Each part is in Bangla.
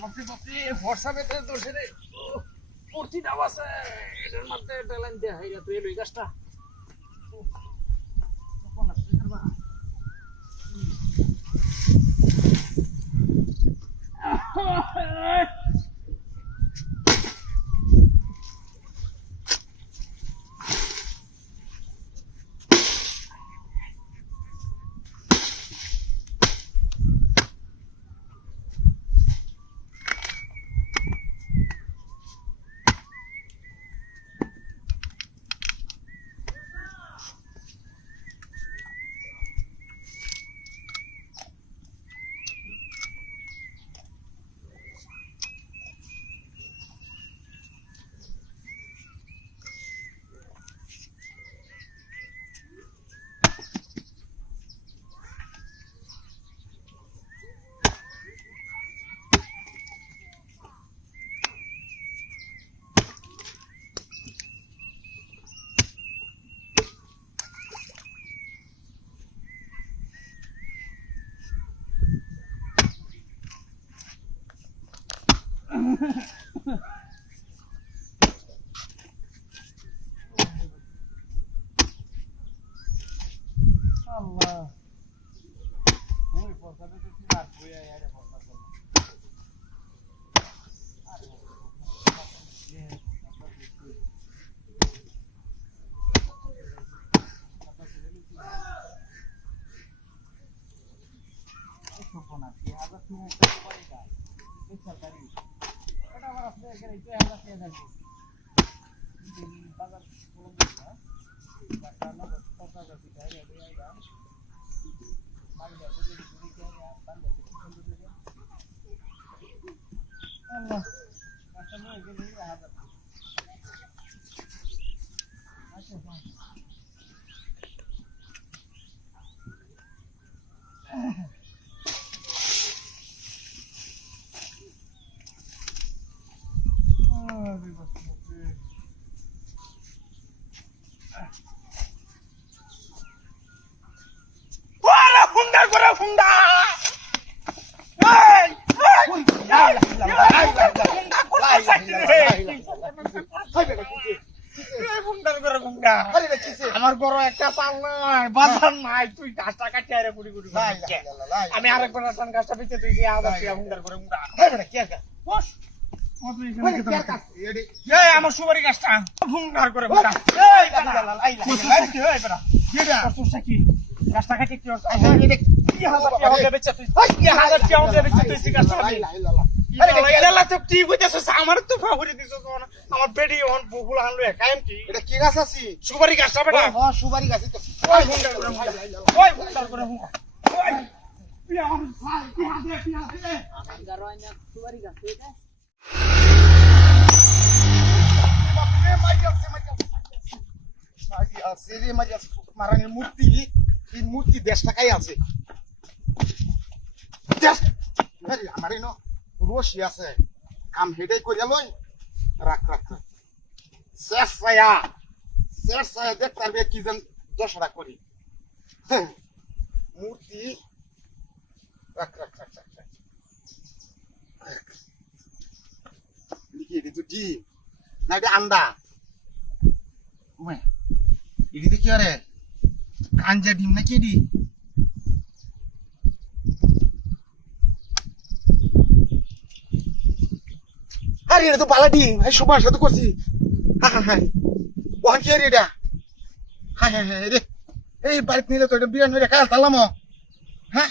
বাপরে বাপরে ফর্সা বেতে দোষে রে পড়তি দাও আছে এটার মধ্যে টেলেন দে হাইরা তুই লই গাছটা তখন আসতে করবা Allah. Muy forza বেতে কি মাছ বইয়া আরে ফর্সা করব আরে সোপনা কি আবার তুমি একটা পারি না বেচার পারি এটা আবার আপনি এখানে একটু আমরা খেয়ে দেব বাজার বলুন না বাটা না কথা কথা দিই আইরা Allah. Macam ni gini ada. Macam ni. Bebas mobil. Wala Honda gora Honda. Hey! আমার বড় একটা চাল নাই বাজার নাই তুই গাছটা কাটি আরে কুড়ি কুড়ি আমি আরেকবার গাছটা বেঁচে তুই হুন্ডার করে আমার সুপারি গাছটা হুন্ডার করে গাছটা কাটি আমার তো আমার বেডি বহুল আনলো একাই এটা কি গাছ আছে? সুপারি গাছটা বেটা হ্যাঁ সুপারি গাছ তো। ওই হুন্ডার করে ওই হুন্ডার করে ওই পিয়ার ভাই পিয়ার আমার গারোয়া সুপারি গাছ এটা বাপরে মাঝি আছে রে মাঝি আছে মারানের মূর্তি এই মূর্তি 10 টাকায় আছে আরে আমারে ন রশি আছে কাম হেডাই কইরা লই রাখ রাখ শেষ ছায়া দেখ পারবে কি যেন 10 টাকা করি মূর্তি রাখ রাখ রাখ রাখ লিখে দি তো দি না এটা আন্ডা ওমে এদিকে কি আরে কাঞ্জা ডিম নাকি এডি আরে এটা তো পালা ডিম এই সুভাষ সাথে করছি হ্যাঁ হ্যাঁ ওখান কি রে এটা হ্যাঁ হ্যাঁ হ্যাঁ রে এই বাড়িতে নিলে তো এটা বিরান হয়ে কাল তালাম হ্যাঁ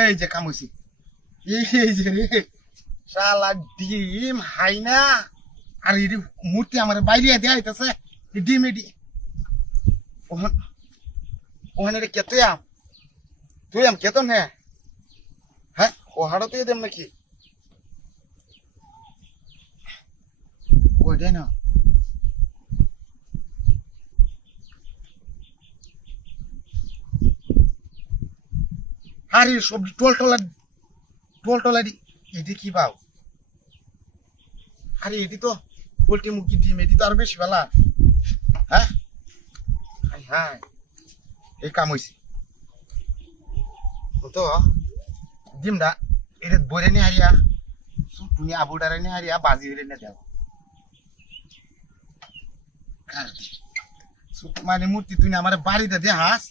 এই যে কাম হইছি এই যে রে শালা ডিম হাই না আর এই মূর্তি আমার বাইরে দেয়া হইতেছে ডিম এডি ওখানে রে কেতো তুই কেতো নে হ্যাঁ ও হাড়ো তুই দেম নাকি ওইটাই না আরে সবজি টোল এটি কি পাও আরে এটি তো পোল্ট্রি মুরগি ডিম এটি তো আরো বেশি ভালো হ্যাঁ হ্যাঁ এই কাম হয়েছে তো ডিমটা এটা বইরে নিয়ে হারিয়া তুমি আবুটারে নিয়ে হারিয়া বাজি হইলে না দেও মানে মূর্তি তুই আমার বাড়িতে দেখাস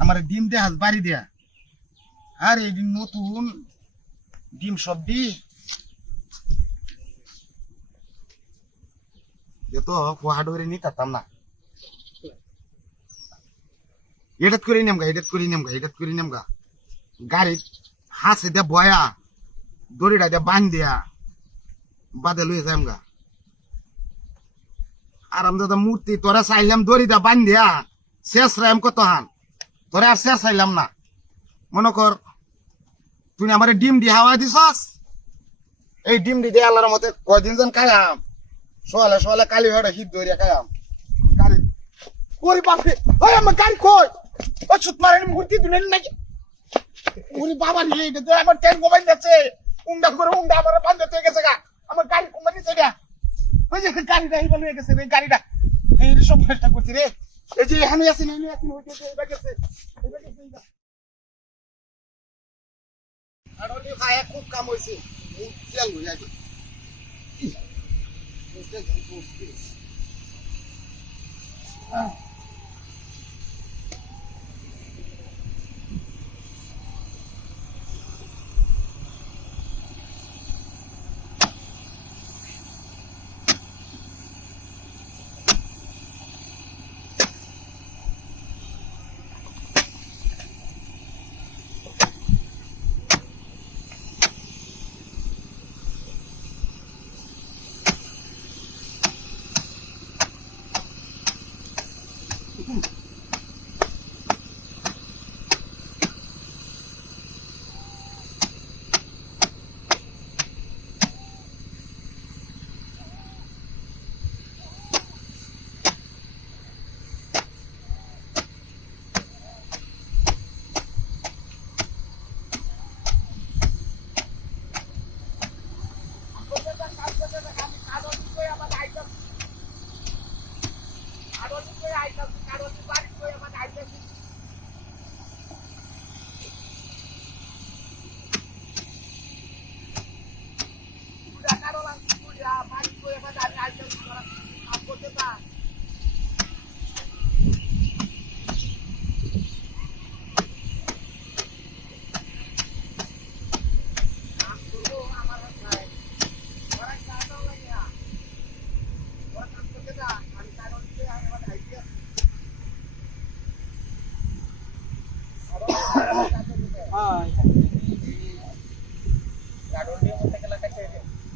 আমার ডিম দেখাস বাড়ি দেয়া আর এই ডিম নতুন ডিম সবজি তো কুয়াহাট করে নিতে পারতাম না এটাত করে নেমগা গাড়ি হাসে দে বয়া দড়িটা দিয়ে বান দিয়া বাদে লুয়ে যামগা আর আমরা মূর্তি তোরা চাইলাম দড়িটা বান দিয়া শেষ রাম কত হান তোরা আর শেষ চাইলাম না মনে কর তুই আমার ডিম দি হাওয়া দিছাস এই ডিম দি দিয়ে আল্লাহর মতে কয়দিন যেন খাইলাম সকালে কালি হয়ে হিট ধরিয়া খাইলাম গাড়ি ওরে বাপরে ওই আমার গাড়ি কই ও ছুট মারে মূর্তি তুলে নাকি ওরে বাবা রে এটা তো আমার ট্রেন মোবাইল যাচ্ছে উন্ডা আমার বান্ধে হয়ে গেছে গা আমার গাড়ি কোমা নিচে গা ওই যে গাড়িটা এই বলে গেছে রে গাড়িটা এই সব চেষ্টা করছি রে এই যে এখানে আসি না হইতেছে এবার গেছে আর ওই খায়া খুব কাম হইছে তেল হইয়া গেছে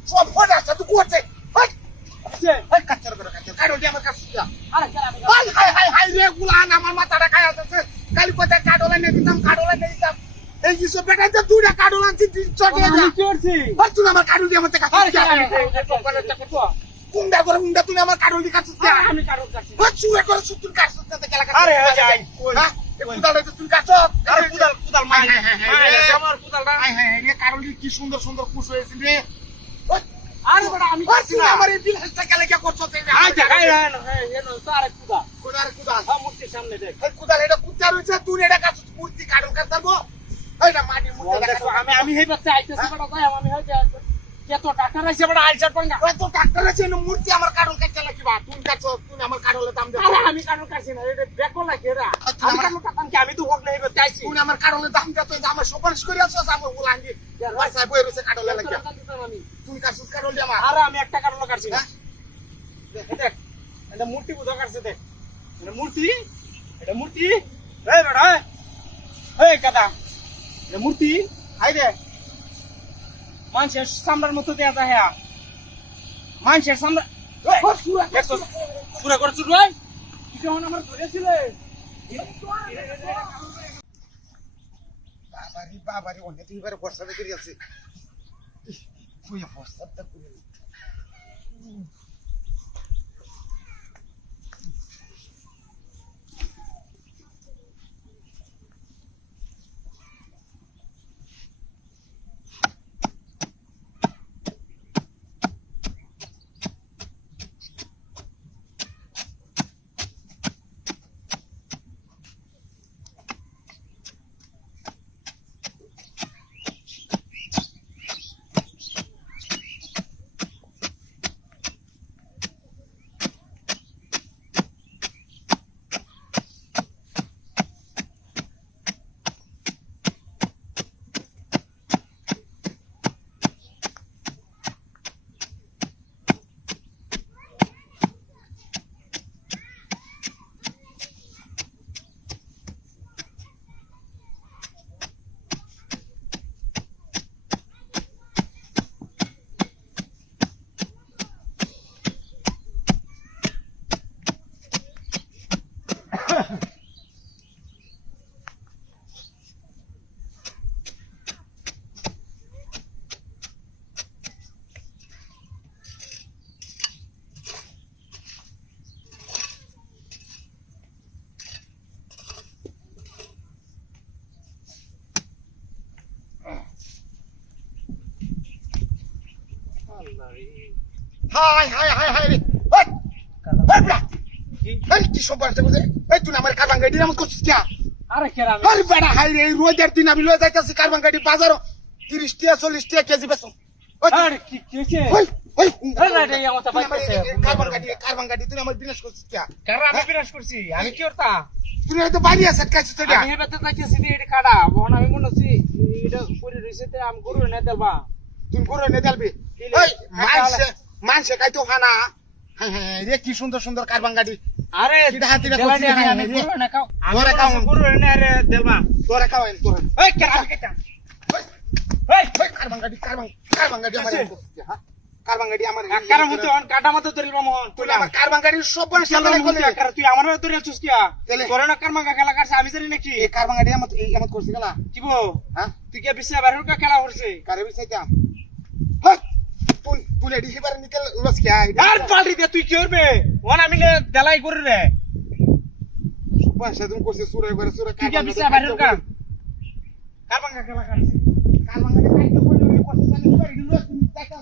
সব ফোন আসছে তুই করছে কাচ্চার করে কাচ্চার কারণ আমার কাছে হাই রে গুলান আমার মাথাটা খাই আছে কালি কোথায় কাডোলা নিয়ে দিতাম এই যে সব বেটা দুইটা কাডোলা আনছি চটে যা আমি করছি তুই আমার কাডুল দিয়ে আমাকে কুন্ডা করে মুন্ডা তুই আমার কাডুল দিয়ে কাটছিস আমি কারো কাছে চুরে করে সুতুর কাটছিস না কেলা কাটছিস আরে যাই হ্যাঁ কুদালটা তুই কাটছ আরে কুদাল মাই আমার কুদালটা হ্যাঁ কাডুল কি সুন্দর সুন্দর কুশ হয়েছিল রে আরে বড় আমি করছি না আমার এই বিলটা কেলা কি করছস আচ্ছা খাই না এনো তো আরে কুদাল কুদাল হ্যাঁ মূর্তির সামনে দেখ এই কুদাল এটা কুত্তা রইছে তুই এটা কাটছিস মূর্তি কাডুল কাটতাম এইটা মাটির মূর্তি আমি হেই বাচ্চা আইতেছি বড় ভাই আমি হই কত টাকা রাইছে বড় আইছার পাঙ্গা ওই তো ডাক্তার আছে মূর্তি আমার কাডুল কাটতে লাগিবা তুই কাটছস তুই আমার কাডুলের দাম দে আরে আমি কারো কাছে না এটা বেকো লাগে রা আমি কারো টাকা কি আমি তো হোক নাই করতে আইছি তুই আমার কাডুলের দাম দে তুই আমার সুপারিশ করে আছস আমার উলান দি পয়সা বই রইছে কাডুলে লাগিয়া তুই কাটছস কাডুল দি আমার আরে আমি একটা কারণ কাটছি না দেখ এটা মূর্তি বুঝা কাটছে দেখ এটা মূর্তি এই বেটা এই কাদা এটা মূর্তি হাই রে মানুষের সামরার মতো দেয়া যায় হ্যাঁ মানুষের সামরা সুরা করে শুরু হয় কিছু আমার ধরেছিল বাবারি অন্য তুই এবারে প্রস্তাবে করে আছে তুই প্রস্তাবটা করে হাই হাই হাই হাই রে ওই ওই বেটা এই কি সব বাড়তে করছে এই তুই আমার কারবান গাড়ি নাম করছিস কি আরে কেরা আরে বেটা হাই রে এই রোজার দিন আমি লয়ে যাইতাছি কারবান গাড়ি বাজারও 30 টাকা 40 টাকা কেজি বেচো ওই আরে কি হইছে ওই ওই আরে এই আমার তো বাইতেছে কারবান গাড়ি তুই আমার বিনাশ করছিস কি কারা আমি বিনাশ করছি আমি কি করতা তুই তো বাড়ি আছে কাছে তো আমি হেবে তো যাইতেছি এটা কাটা বহন আমি মনে হচ্ছি এটা পরে রইছে তে আমি গরু না দেবা তুই করে নে দেলবি এই মানছে কাইতো খানা হ্যাঁ হ্যাঁ রে কি সুন্দর সুন্দর কারবান গাড়ি আরে কিটা হাতিটা দেলাই করছিস আমি গরু না খাও তোরে খাও। গরু না রে দেবা তোরে খাওয়াই তোরে এই কেরা কেটা এই ওই কারবান গাড়ি আমার হ্যাঁ কারবান গাড়ি আমার কারা মতো কাটা মতো ধরিল মোহন তুই আমার কারবান গাড়ির সব বড় চলো সামনে করলি তুই আমার ধরে আছিস কিয়া চলে। করোনা কারমাঙ্গা খেলা করছে আমি জানি নাকি এই কারবান গাড়ি আমার করছিস গলা কি বো হ্যাঁ তুই কে বিশ্বে বাহির কা খেলা করছে কারে বিছাইতা হ্যাঁ তুই লেডি হিবার নিতে লস কি আই আর পাল্টি দে তুই কি করবে ওন আমি দেলাই করে রে পয়সা তুমি করছিস সুরে করে সুরে তুই কে বিশ্বে বাহির কা কারমাঙ্গা খেলা করছে কারবান গাড়ি কাইতে কইলো করছিস আমি হিবার লস তুমি দেখা